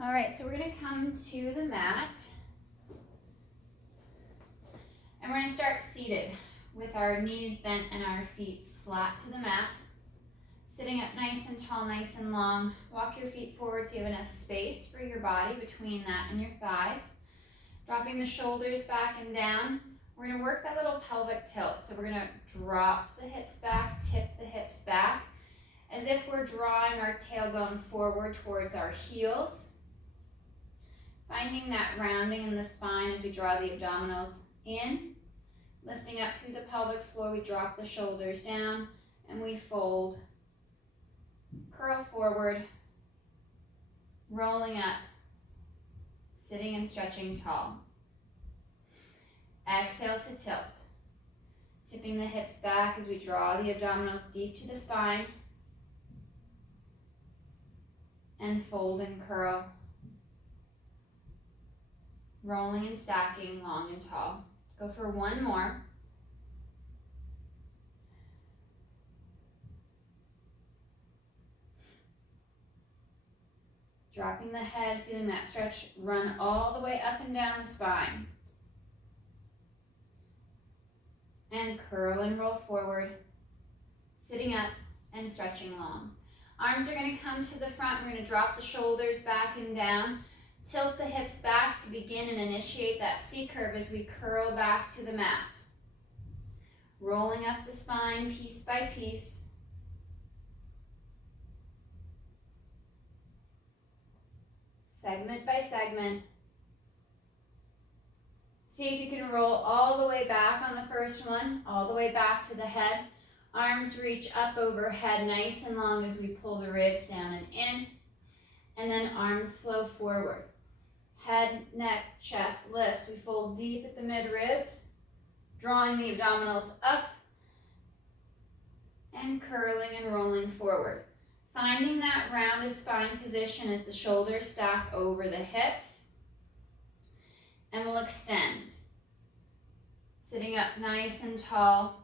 All right, so we're gonna come to the mat. And we're gonna start seated with our knees bent and our feet flat to the mat. Sitting up nice and tall, nice and long. Walk your feet forward so you have enough space for your body between that and your thighs. Dropping the shoulders back and down. We're gonna work that little pelvic tilt. So we're gonna drop the hips back, tip the hips back, as if we're drawing our tailbone forward towards our heels. Finding that rounding in the spine as we draw the abdominals in. Lifting up through the pelvic floor, we drop the shoulders down and we fold. Curl forward, rolling up, sitting and stretching tall. Exhale to tilt. Tipping the hips back as we draw the abdominals deep to the spine. And fold and curl. Rolling and stacking, long and tall. Go for one more. Dropping the head, feeling that stretch run all the way up and down the spine. And curl and roll forward, sitting up and stretching long. Arms are going to come to the front. We're going to drop the shoulders back and down. Tilt the hips back to begin and initiate that C curve as we curl back to the mat. Rolling up the spine piece by piece. Segment by segment. See if you can roll all the way back on the first one, all the way back to the head. Arms reach up overhead nice and long as we pull the ribs down and in. And then arms flow forward. Head, neck, chest lifts. We fold deep at the mid-ribs, drawing the abdominals up and curling and rolling forward. Finding that rounded spine position as the shoulders stack over the hips. And we'll extend. Sitting up nice and tall,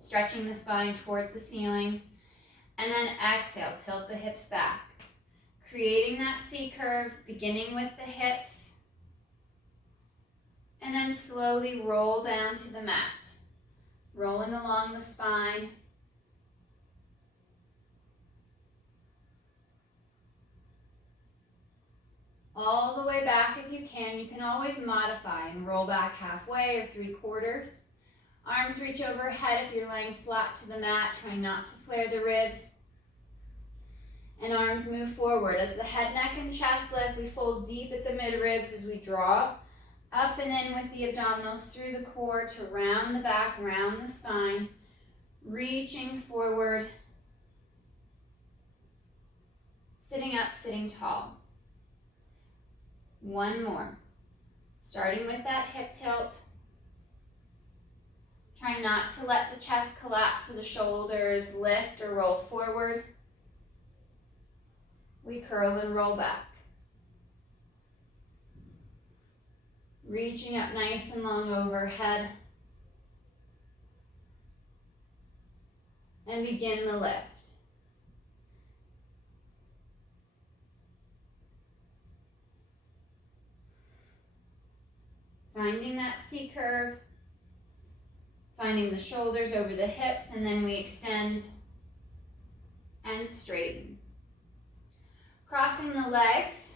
stretching the spine towards the ceiling. And then exhale, tilt the hips back. Creating that C curve, beginning with the hips. And then slowly roll down to the mat. Rolling along the spine. All the way back if you can. You can always modify and roll back halfway or 3/4. Arms reach overhead if you're laying flat to the mat, trying not to flare the ribs. And arms move forward. As the head, neck, and chest lift, we fold deep at the mid-ribs as we draw up and in with the abdominals through the core to round the back, round the spine, reaching forward, sitting up, sitting tall. One more. Starting with that hip tilt. Trying not to let the chest collapse so the shoulders lift or roll forward. We curl and roll back. Reaching up nice and long overhead. And begin the lift. Finding that C curve. Finding the shoulders over the hips, and then we extend and straighten. Crossing the legs,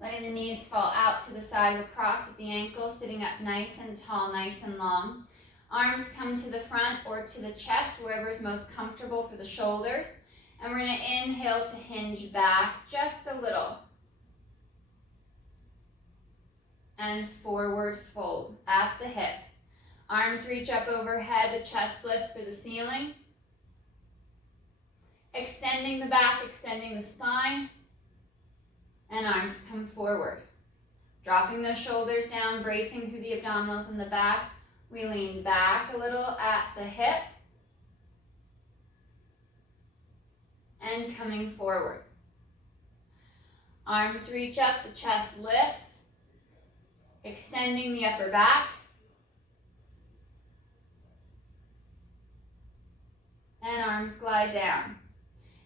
letting the knees fall out to the side. We're crossed at the ankles, sitting up nice and tall, nice and long. Arms come to the front or to the chest, wherever is most comfortable for the shoulders. And we're going to inhale to hinge back just a little. And forward fold at the hip. Arms reach up overhead, the chest lifts for the ceiling. Extending the back, extending the spine. And arms come forward. Dropping those shoulders down, bracing through the abdominals in the back. We lean back a little at the hip. And coming forward. Arms reach up, the chest lifts. Extending the upper back. And arms glide down.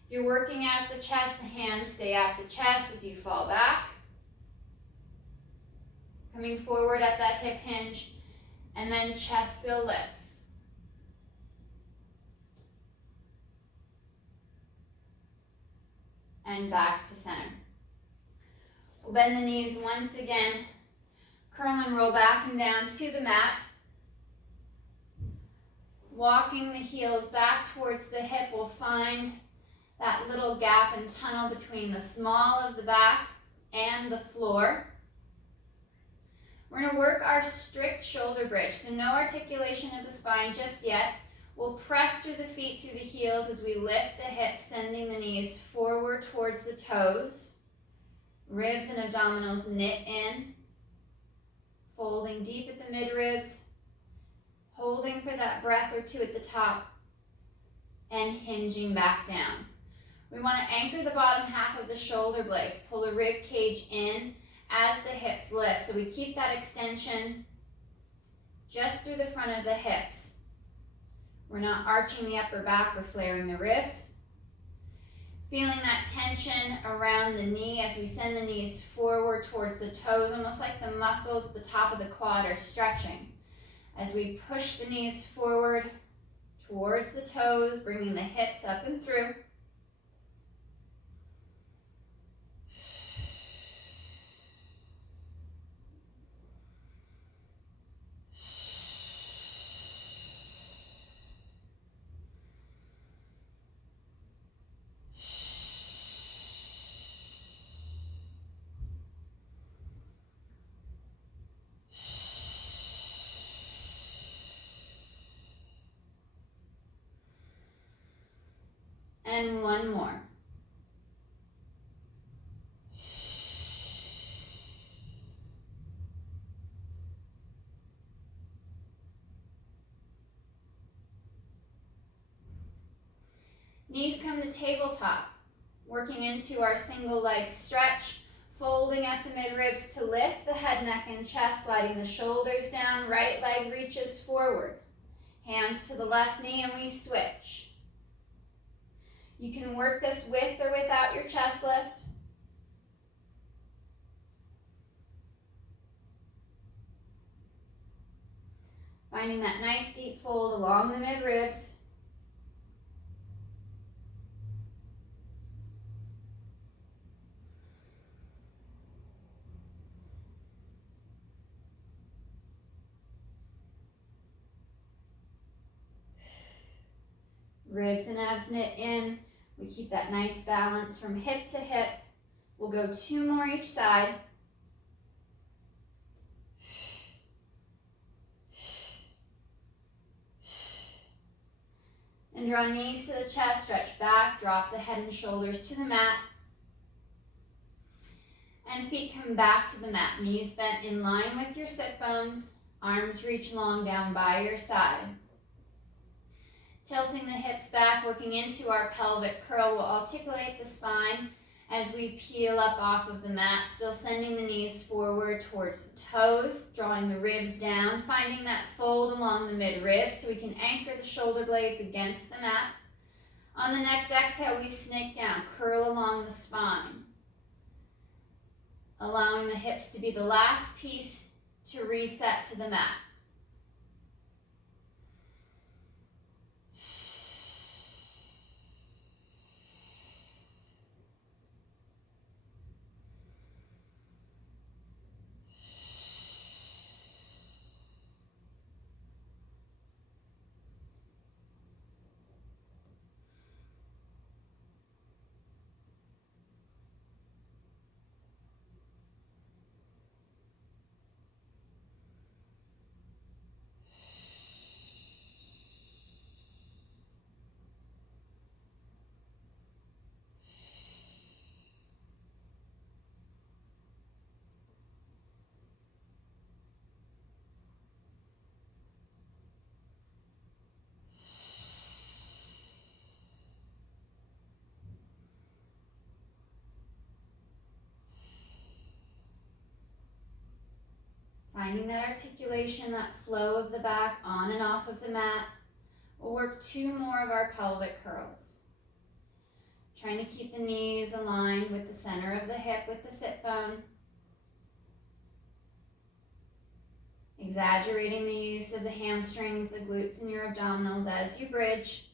If If you're working at the chest, the hands stay at the chest as you fall back. Coming forward at that hip hinge, and then chest still lifts. And back to center. We'll bend the knees once again. Curl and roll back and down to the mat. Walking the heels back towards the hip, we'll find that little gap and tunnel between the small of the back and the floor. We're going to work our strict shoulder bridge, so no articulation of the spine just yet. We'll press through the feet, through the heels as we lift the hips, sending the knees forward towards the toes. Ribs and abdominals knit in, folding deep at the mid-ribs, holding for that breath or two at the top, and hinging back down. We want to anchor the bottom half of the shoulder blades, pull the rib cage in as the hips lift. So we keep that extension just through the front of the hips. We're not arching the upper back or flaring the ribs. Feeling that tension around the knee as we send the knees forward towards the toes, almost like the muscles at the top of the quad are stretching. As we push the knees forward towards the toes, bringing the hips up and through. And one more. Knees come to tabletop, working into our single leg stretch, folding at the mid-ribs to lift the head, neck, and chest, sliding the shoulders down, right leg reaches forward. Hands to the left knee and we switch. You can work this with or without your chest lift. Finding that nice deep fold along the mid-ribs. Ribs and abs knit in. We keep that nice balance from hip to hip. We'll go 2 more each side. And draw knees to the chest, stretch back, drop the head and shoulders to the mat. And feet come back to the mat. Knees bent in line with your sit bones. Arms reach long down by your side. Tilting the hips back, working into our pelvic curl. We'll articulate the spine as we peel up off of the mat, still sending the knees forward towards the toes, drawing the ribs down, finding that fold along the mid-ribs so we can anchor the shoulder blades against the mat. On the next exhale, we snake down, curl along the spine, allowing the hips to be the last piece to reset to the mat. Finding that articulation, that flow of the back on and off of the mat. We'll work 2 more of our pelvic curls. Trying to keep the knees aligned with the center of the hip with the sit bone. Exaggerating the use of the hamstrings, the glutes, and your abdominals as you bridge.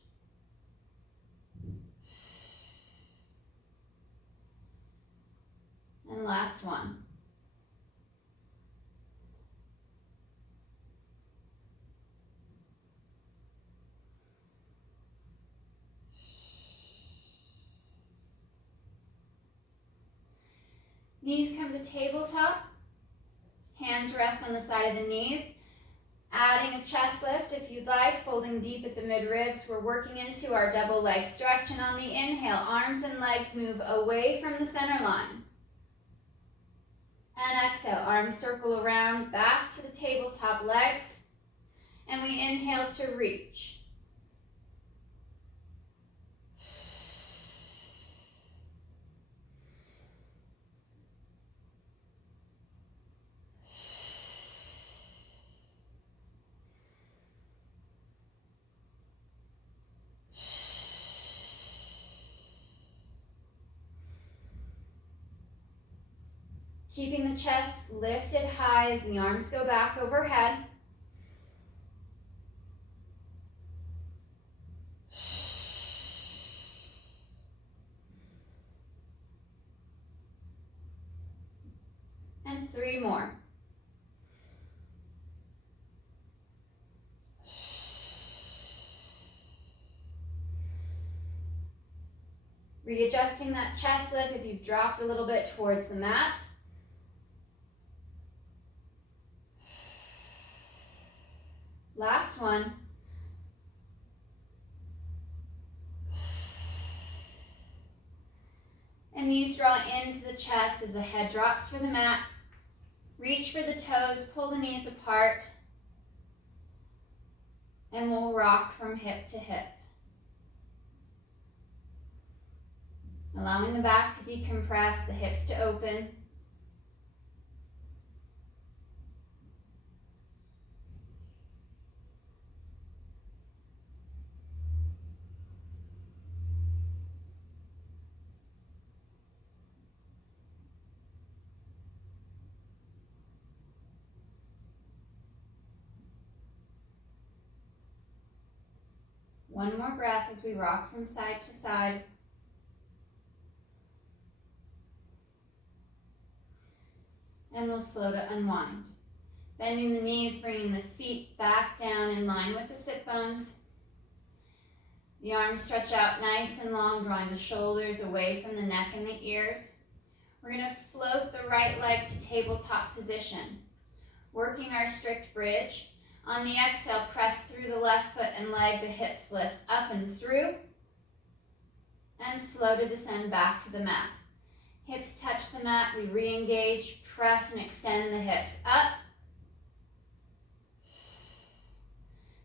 And last one. Knees come to tabletop. Hands rest on the side of the knees. Adding a chest lift if you'd like, folding deep at the mid-ribs. We're working into our double leg stretch, and on the inhale, arms and legs move away from the center line. And exhale, arms circle around back to the tabletop legs. And we inhale to reach. Keeping the chest lifted high as the arms go back overhead. And 3 more. Readjusting that chest lift if you've dropped a little bit towards the mat. Last one. And knees draw into the chest as the head drops for the mat. Reach for the toes, pull the knees apart. And we'll rock from hip to hip. Allowing the back to decompress, the hips to open. One more breath as we rock from side to side. And we'll slow to unwind. Bending the knees, bringing the feet back down in line with the sit bones. The arms stretch out nice and long, drawing the shoulders away from the neck and the ears. We're going to float the right leg to tabletop position, working our strict bridge. On the exhale, press through the left foot and leg, the hips lift up and through, and slow to descend back to the mat. Hips touch the mat, we re-engage, press and extend the hips up.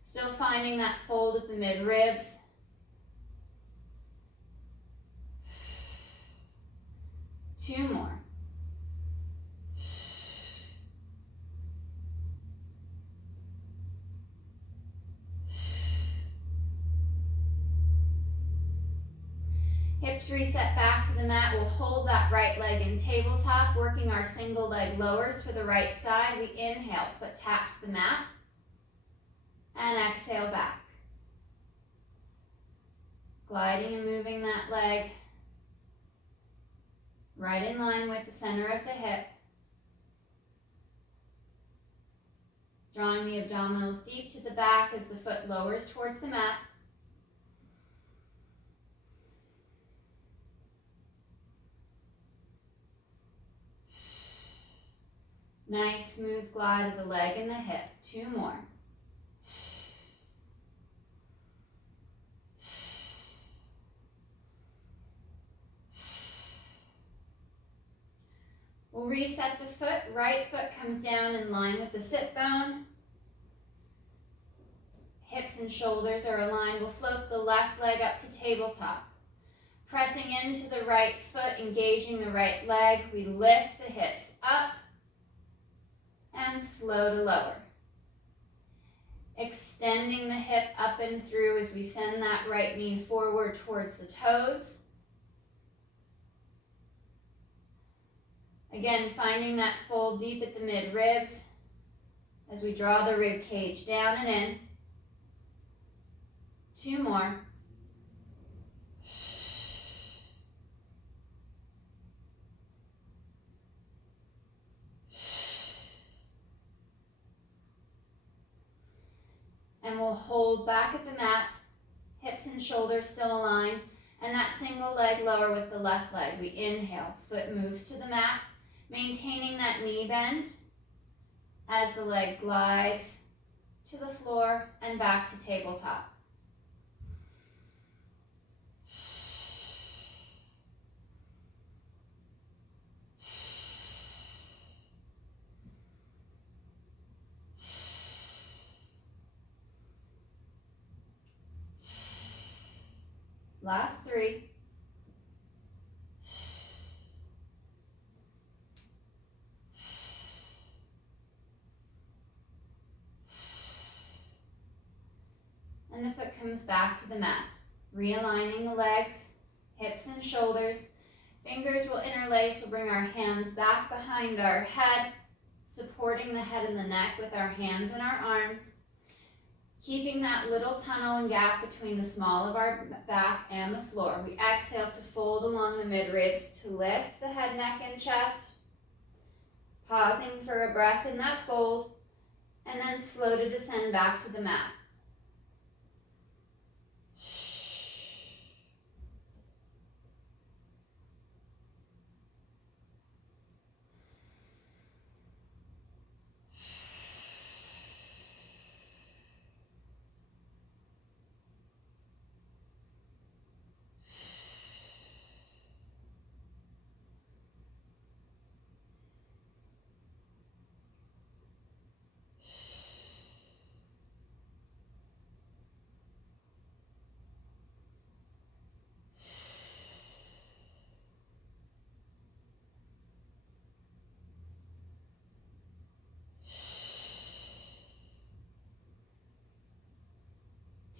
Still finding that fold at the mid-ribs. Two more. Hips reset back to the mat. We'll hold that right leg in tabletop, working our single leg lowers for the right side. We inhale, foot taps the mat, and exhale back. Gliding and moving that leg right in line with the center of the hip. Drawing the abdominals deep to the back as the foot lowers towards the mat. Nice smooth glide of the leg and the hip. Two more. We'll reset the foot. Right foot comes down in line with the sit bone. Hips and shoulders are aligned. We'll float the left leg up to tabletop. Pressing into the right foot, engaging the right leg, we lift the hips up and slow to lower. Extending the hip up and through as we send that right knee forward towards the toes. Again, finding that fold deep at the mid-ribs as we draw the rib cage down and in. 2 more. And we'll hold back at the mat, hips and shoulders still aligned, and that single leg lower with the left leg. We inhale, foot moves to the mat, maintaining that knee bend as the leg glides to the floor and back to tabletop. Last 3. And the foot comes back to the mat. Realigning the legs, hips and shoulders. Fingers will interlace. We'll bring our hands back behind our head, supporting the head and the neck with our hands and our arms. Keeping that little tunnel and gap between the small of our back and the floor. We exhale to fold along the mid-ribs to lift the head, neck, and chest. Pausing for a breath in that fold, and then slow to descend back to the mat.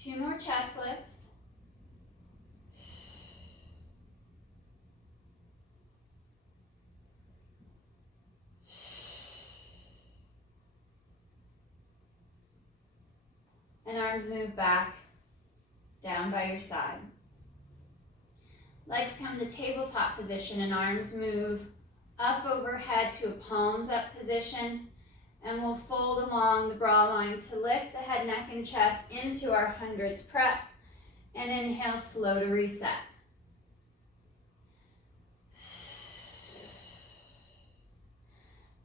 Two more chest lifts. And arms move back, down by your side. Legs come to tabletop position and arms move up overhead to a palms up position. And we'll fold along the bra line to lift the head, neck, and chest into our hundreds prep. And inhale, slow to reset.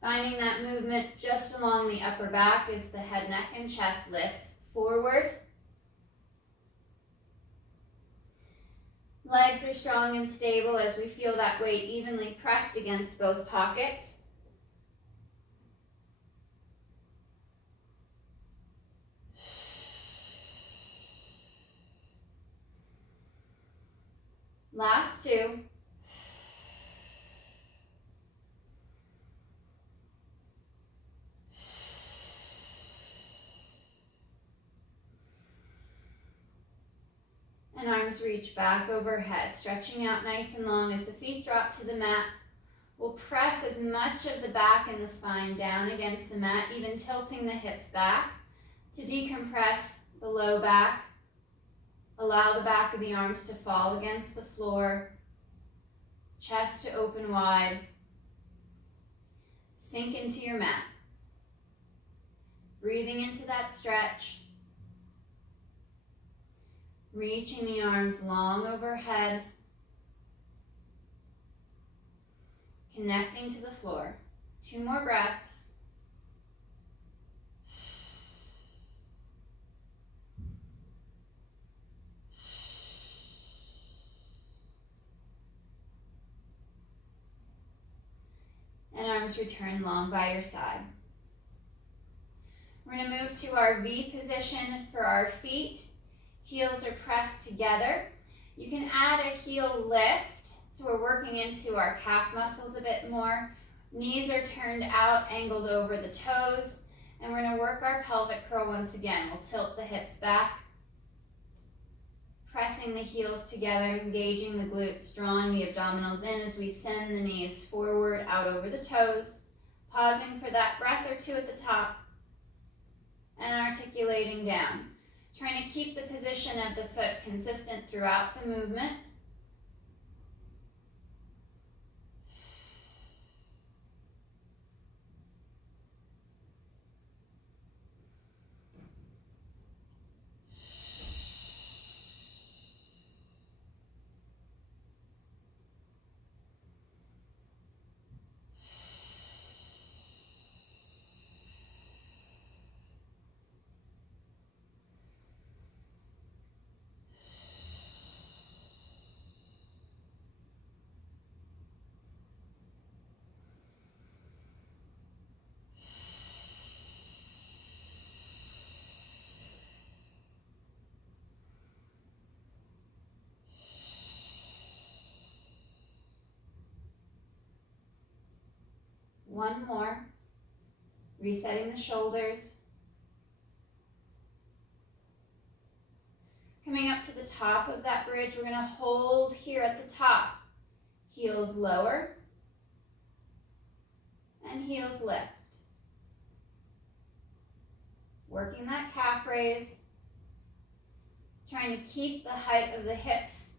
Finding that movement just along the upper back as the head, neck, and chest lifts forward. Legs are strong and stable as we feel that weight evenly pressed against both pockets. Last 2. And arms reach back overhead, stretching out nice and long as the feet drop to the mat. We'll press as much of the back and the spine down against the mat, even tilting the hips back to decompress the low back. Allow the back of the arms to fall against the floor, chest to open wide. Sink into your mat. Breathing into that stretch. Reaching the arms long overhead. Connecting to the floor. 2 more breaths. And arms return long by your side. We're going to move to our V position for our feet. Heels are pressed together. You can add a heel lift, so we're working into our calf muscles a bit more. Knees are turned out, angled over the toes, and we're going to work our pelvic curl once again. We'll tilt the hips back, Pressing the heels together, engaging the glutes, drawing the abdominals in as we send the knees forward, out over the toes. Pausing for that breath or two at the top. And articulating down. Trying to keep the position of the foot consistent throughout the movement. One more. Resetting the shoulders. Coming up to the top of that bridge, we're going to hold here at the top. Heels lower. And heels lift. Working that calf raise. Trying to keep the height of the hips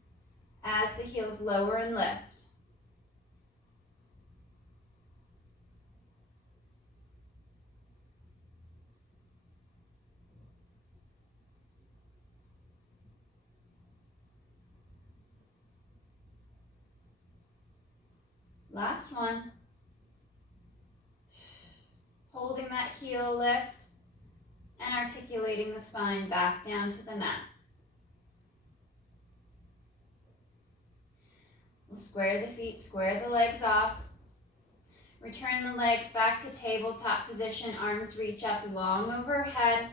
as the heels lower and lift. Last one. Holding that heel lift and articulating the spine back down to the mat. We'll square the feet, square the legs off. Return the legs back to tabletop position, arms reach up long overhead.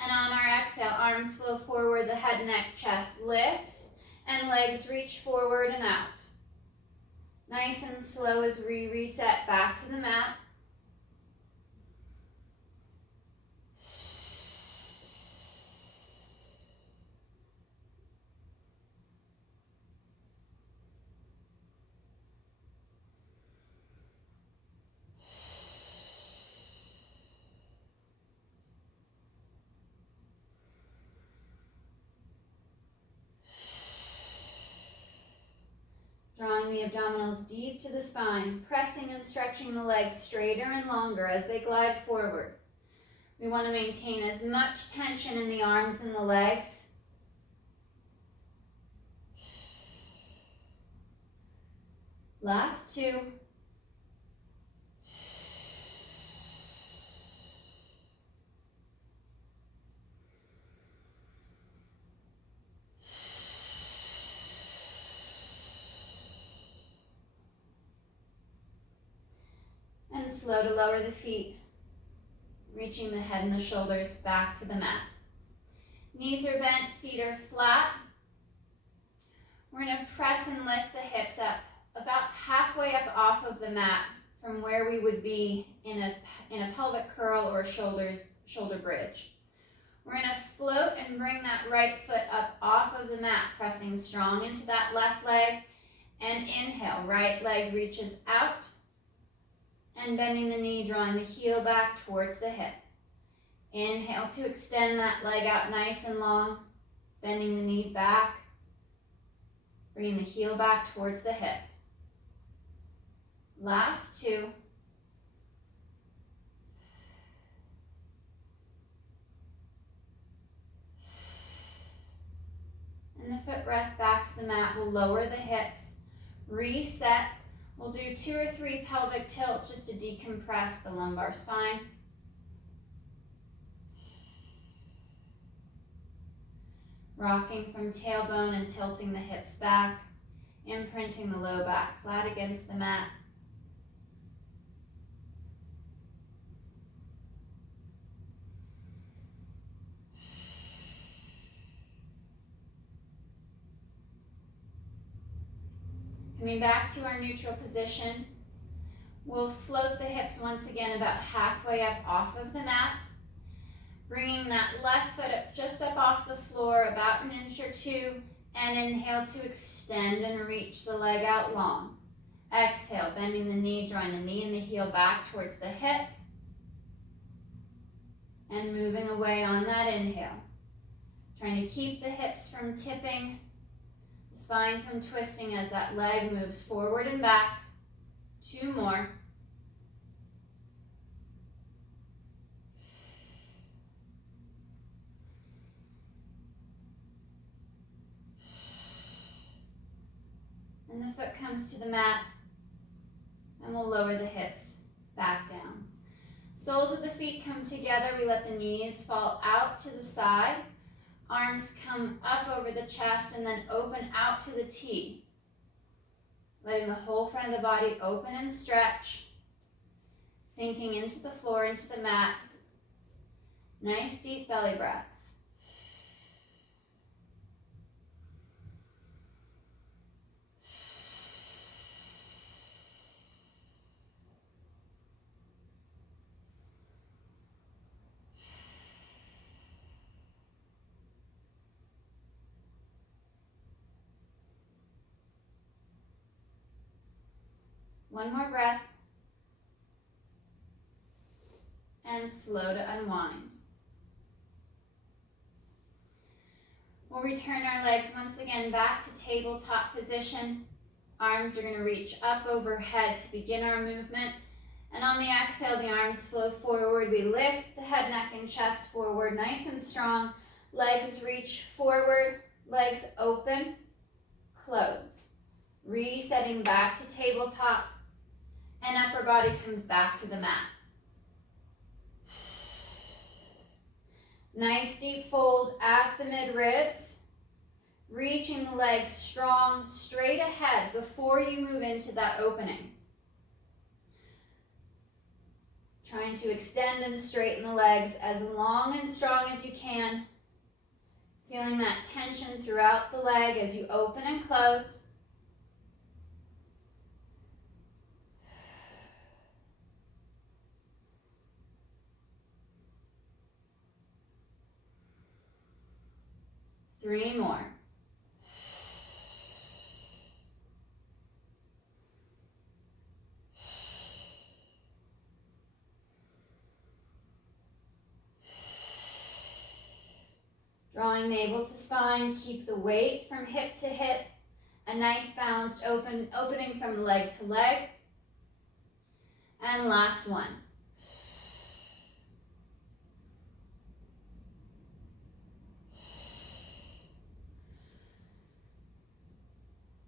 And on our exhale, arms flow forward, the head, neck, chest lifts, and legs reach forward and out. Nice and slow as we reset back to the mat. Drawing the abdominals deep to the spine, pressing and stretching the legs straighter and longer as they glide forward. We want to maintain as much tension in the arms and the legs. Last two. And slow to lower the feet, reaching the head and the shoulders back to the mat. Knees are bent, feet are flat. We're going to press and lift the hips up about halfway up off of the mat from where we would be in a pelvic curl or a shoulder bridge. We're going to float and bring that right foot up off of the mat, pressing strong into that left leg. And inhale, right leg reaches out. And bending the knee, drawing the heel back towards the hip. Inhale to extend that leg out nice and long. Bending the knee back. Bringing the heel back towards the hip. Last two. And the foot rests back to the mat. We'll lower the hips. Reset. We'll do 2 or 3 pelvic tilts just to decompress the lumbar spine. Rocking from tailbone and tilting the hips back, imprinting the low back flat against the mat. Coming back to our neutral position, we'll float the hips once again about halfway up off of the mat. Bringing that left foot up, just up off the floor, about an inch or two, and inhale to extend and reach the leg out long. Exhale, bending the knee, drawing the knee and the heel back towards the hip, and moving away on that inhale. Trying to keep the hips from tipping, the spine from twisting as that leg moves forward and back. 2 more. And the foot comes to the mat, and we'll lower the hips back down. Soles of the feet come together. We let the knees fall out to the side. Arms come up over the chest and then open out to the T. Letting the whole front of the body open and stretch. Sinking into the floor, into the mat. Nice deep belly breaths. One more breath. And slow to unwind. We'll return our legs once again back to tabletop position. Arms are going to reach up overhead to begin our movement. And on the exhale, the arms flow forward. We lift the head, neck, and chest forward, nice and strong. Legs reach forward, legs open, close. Resetting back to tabletop, and upper body comes back to the mat. Nice deep fold at the mid-ribs. Reaching the legs strong, straight ahead before you move into that opening. Trying to extend and straighten the legs as long and strong as you can. Feeling that tension throughout the leg as you open and close. Three more. Drawing navel to spine, keep the weight from hip to hip. A nice balanced opening from leg to leg. And last one.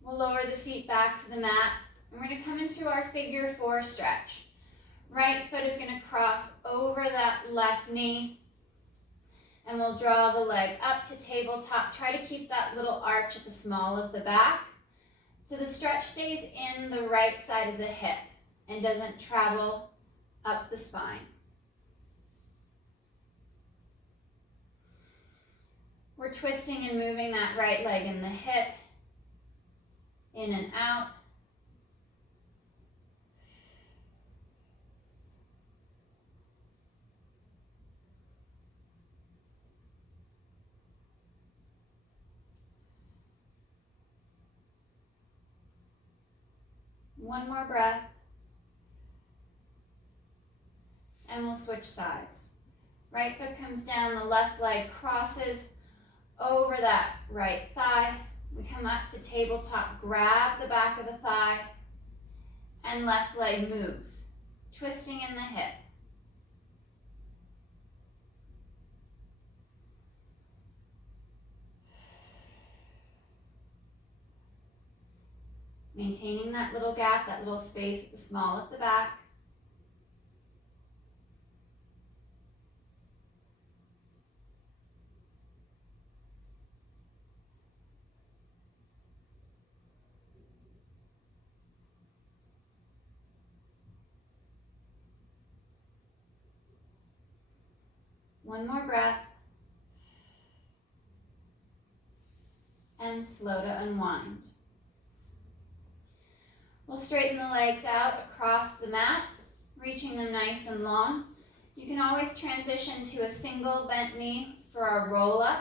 We'll lower the feet back to the mat. And we're going to come into our figure 4 stretch. Right foot is going to cross over that left knee. And we'll draw the leg up to tabletop. Try to keep that little arch at the small of the back. So the stretch stays in the right side of the hip and doesn't travel up the spine. We're twisting and moving that right leg in the hip. In and out. One more breath. And we'll switch sides. Right foot comes down, the left leg crosses over that right thigh. We come up to tabletop, grab the back of the thigh, and left leg moves, twisting in the hip. Maintaining that little gap, that little space at the small of the back. One more breath. And slow to unwind. We'll straighten the legs out across the mat, reaching them nice and long. You can always transition to a single bent knee for our roll up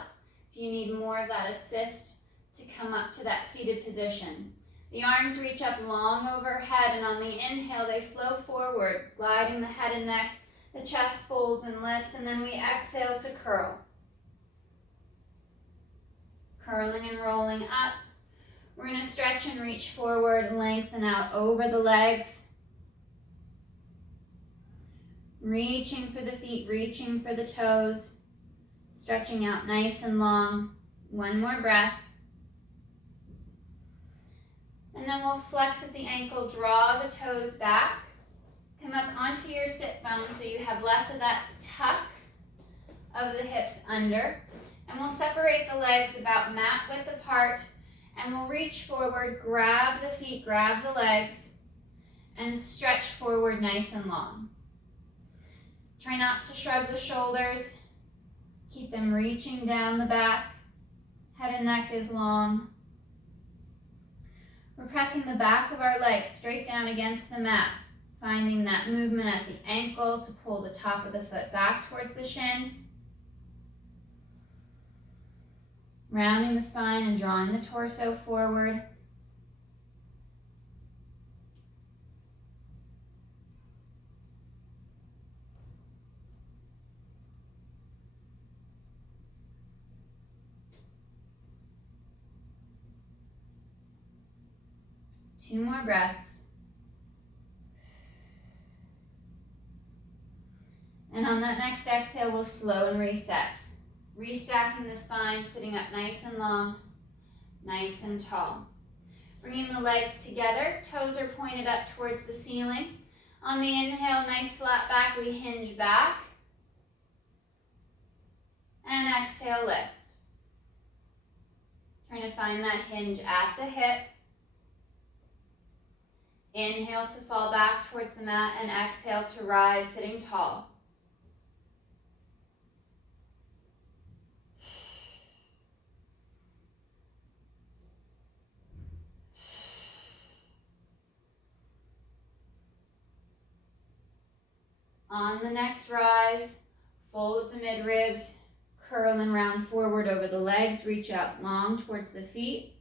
if you need more of that assist to come up to that seated position. The arms reach up long overhead, and on the inhale they flow forward, gliding the head and neck. The chest folds and lifts, and then we exhale to curl. Curling and rolling up. We're going to stretch and reach forward, lengthen out over the legs. Reaching for the feet, reaching for the toes. Stretching out nice and long. One more breath. And then we'll flex at the ankle, draw the toes back. Come up onto your sit bones so you have less of that tuck of the hips under. And we'll separate the legs about mat width apart. And we'll reach forward, grab the feet, grab the legs, and stretch forward nice and long. Try not to shrug the shoulders. Keep them reaching down the back. Head and neck is long. We're pressing the back of our legs straight down against the mat, finding that movement at the ankle to pull the top of the foot back towards the shin. Rounding the spine and drawing the torso forward. Two more breaths. And on that next exhale, we'll slow and reset. Restacking the spine, sitting up nice and long, nice and tall. Bringing the legs together, toes are pointed up towards the ceiling. On the inhale, nice flat back, we hinge back. And exhale, lift. Trying to find that hinge at the hip. Inhale to fall back towards the mat and exhale to rise, sitting tall. On the next rise, fold at the mid-ribs, curl and round forward over the legs, reach out long towards the feet,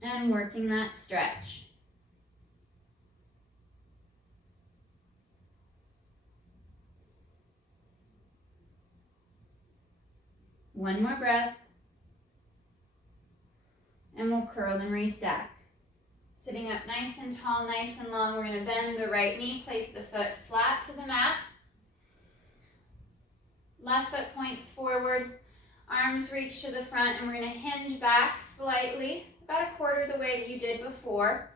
and working that stretch. One more breath, and we'll curl and restack. Sitting up nice and tall, nice and long, we're going to bend the right knee, place the foot flat to the mat. Left foot points forward, arms reach to the front, and we're going to hinge back slightly, about a quarter the way that you did before.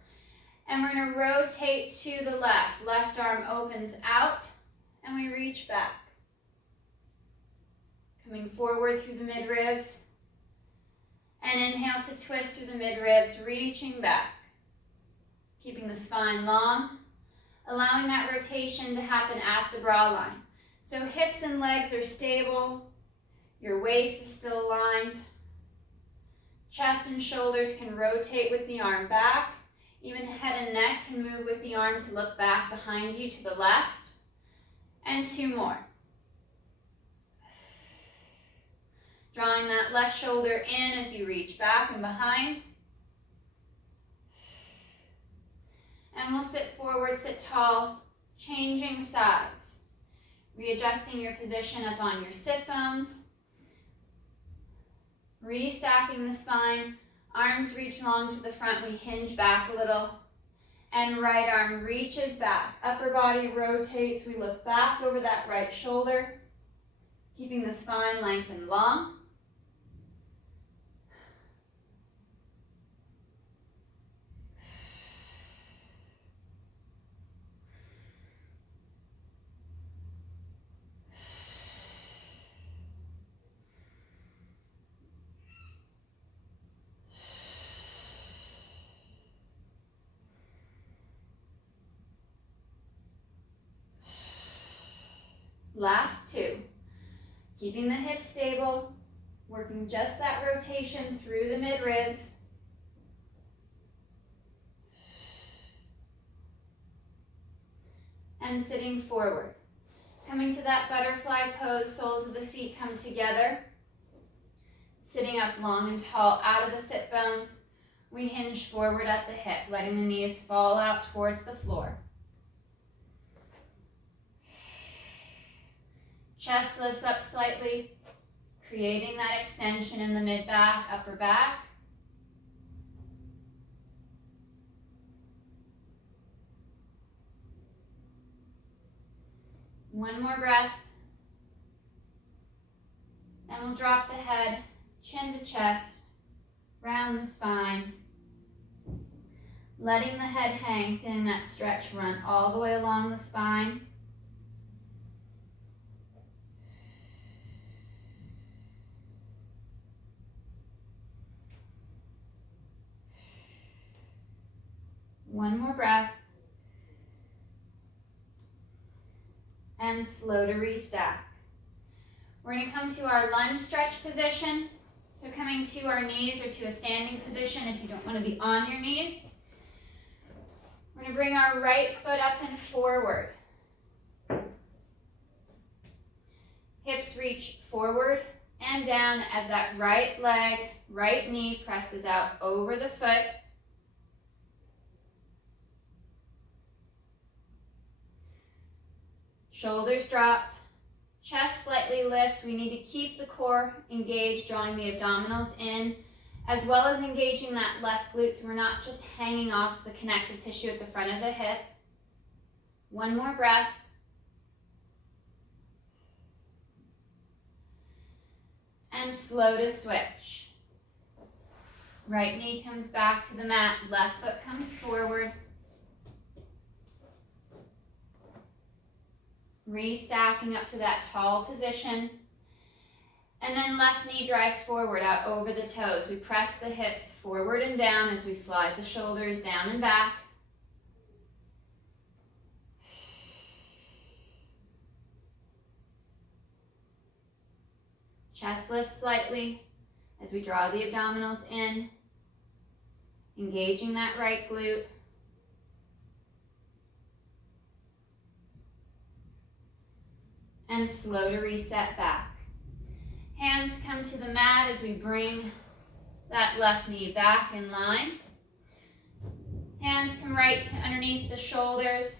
And we're going to rotate to the left. Left arm opens out, and we reach back. Coming forward through the mid-ribs. And inhale to twist through the mid-ribs, reaching back. Keeping the spine long, allowing that rotation to happen at the brow line. So hips and legs are stable, your waist is still aligned. Chest and shoulders can rotate with the arm back. Even head and neck can move with the arm to look back behind you to the left. And two more. Drawing that left shoulder in as you reach back and behind. And we'll sit forward, sit tall, changing sides. Readjusting your position up on your sit bones. Restacking the spine. Arms reach long to the front, we hinge back a little. And right arm reaches back. Upper body rotates, we look back over that right shoulder. Keeping the spine lengthened long. Last two. Keeping the hips stable, working just that rotation through the mid-ribs. And sitting forward. Coming to that butterfly pose, soles of the feet come together. Sitting up long and tall out of the sit bones, we hinge forward at the hip, letting the knees fall out towards the floor. Chest lifts up slightly, creating that extension in the mid-back, upper back. One more breath. Then we'll drop the head, chin to chest, round the spine. Letting the head hang, feeling that stretch run all the way along the spine. One more breath. And slow to restack. We're going to come to our lunge stretch position. So coming to our knees or to a standing position if you don't want to be on your knees. We're going to bring our right foot up and forward. Hips reach forward and down as that right leg, right knee presses out over the foot. Shoulders drop, chest slightly lifts. We need to keep the core engaged, drawing the abdominals in, as well as engaging that left glute so we're not just hanging off the connective tissue at the front of the hip. One more breath. And slow to switch. Right knee comes back to the mat, left foot comes forward. Restacking up to that tall position. And then left knee drives forward out over the toes. We press the hips forward and down as we slide the shoulders down and back. Chest lifts slightly as we draw the abdominals in, engaging that right glute. And slow to reset back. Hands come to the mat as we bring that left knee back in line. Hands come right to underneath the shoulders.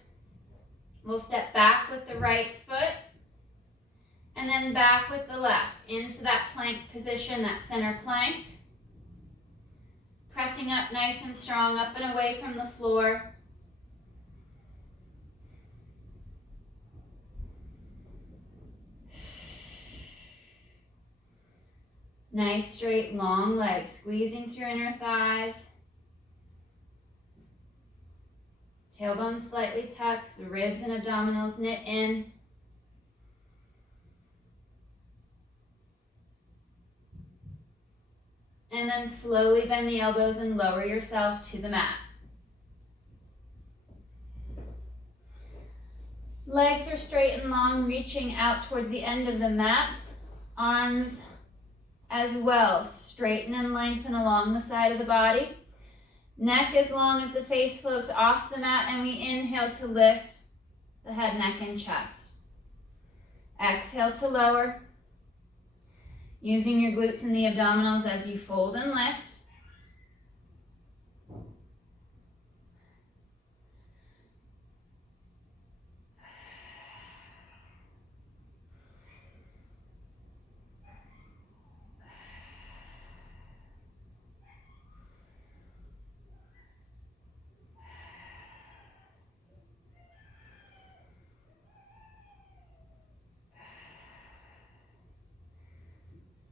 We'll step back with the right foot and then back with the left into that plank position, that center plank. Pressing up nice and strong, up and away from the floor. Nice straight long legs, squeezing through inner thighs. Tailbone slightly tucks, the ribs and abdominals knit in. And then slowly bend the elbows and lower yourself to the mat. Legs are straight and long, reaching out towards the end of the mat. Arms as well, straighten and lengthen along the side of the body. Neck as long as the face floats off the mat, and we inhale to lift the head, neck, and chest. Exhale to lower, using your glutes and the abdominals as you fold and lift.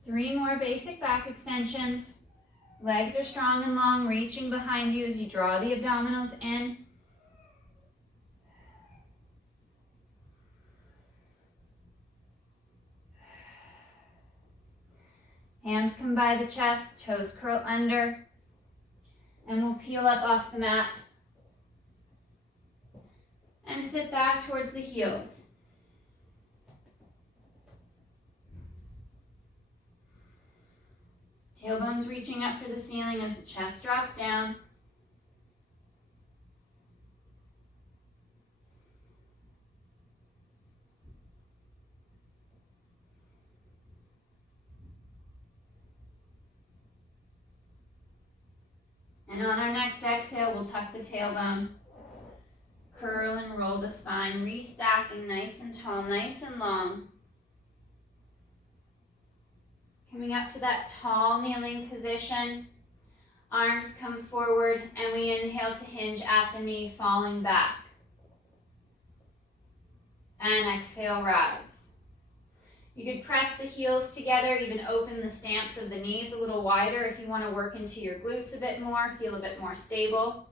Three more basic back extensions. Legs are strong and long, reaching behind you as you draw the abdominals in. Hands come by the chest, toes curl under, and we'll peel up off the mat and sit back towards the heels. Tailbone's reaching up for the ceiling as the chest drops down. And on our next exhale, we'll tuck the tailbone, curl and roll the spine, restacking nice and tall, nice and long. Coming up to that tall kneeling position, arms come forward, and we inhale to hinge at the knee, falling back. And exhale, rise. You could press the heels together, even open the stance of the knees a little wider if you want to work into your glutes a bit more, feel a bit more stable.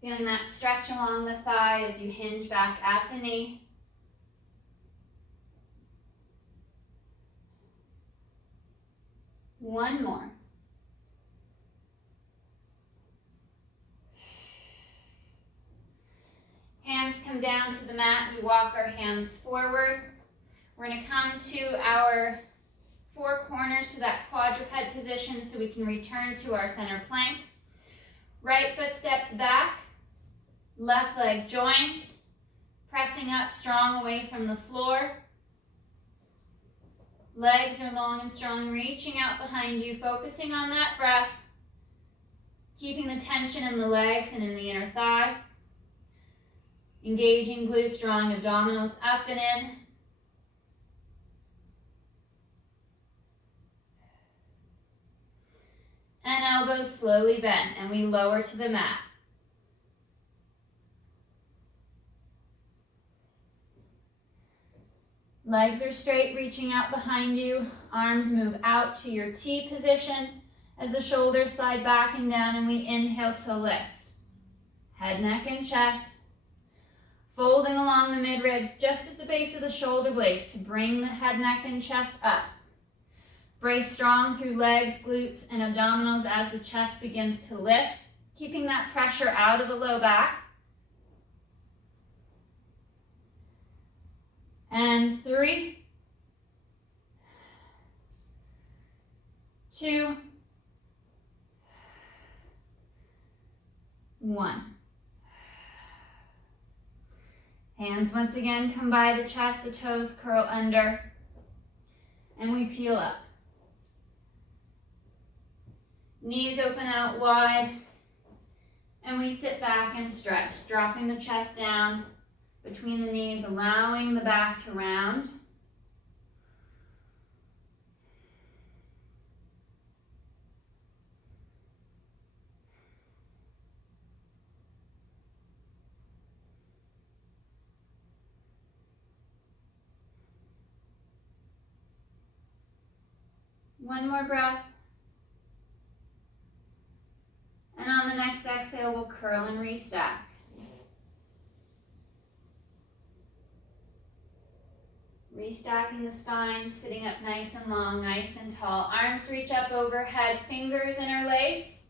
Feeling that stretch along the thigh as you hinge back at the knee. One more. Hands come down to the mat. We walk our hands forward. We're going to come to our four corners to that quadruped position so we can return to our center plank. Right foot steps back. Left leg joins. Pressing up strong away from the floor. Legs are long and strong, reaching out behind you, focusing on that breath, keeping the tension in the legs and in the inner thigh. Engaging glutes, drawing abdominals up and in. And elbows slowly bent, and we lower to the mat. Legs are straight, reaching out behind you. Arms move out to your T position as the shoulders slide back and down, and we inhale to lift. Head, neck, and chest. Folding along the mid-ribs just at the base of the shoulder blades to bring the head, neck, and chest up. Brace strong through legs, glutes, and abdominals as the chest begins to lift, keeping that pressure out of the low back. And 3, 2, 1. Hands once again come by the chest, the toes curl under, and we peel up. Knees open out wide, and we sit back and stretch, dropping the chest down between the knees, allowing the back to round. One more breath. And on the next exhale, we'll curl and restack. Restacking the spine, sitting up nice and long, nice and tall. Arms reach up overhead, fingers interlace.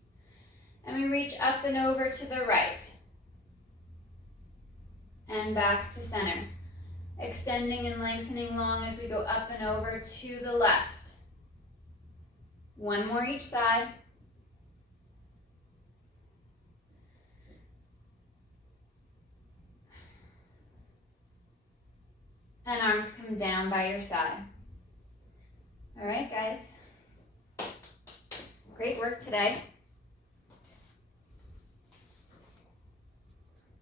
And we reach up and over to the right. And back to center. Extending and lengthening long as we go up and over to the left. One more each side. And arms come down by your side. All right, guys. Great work today.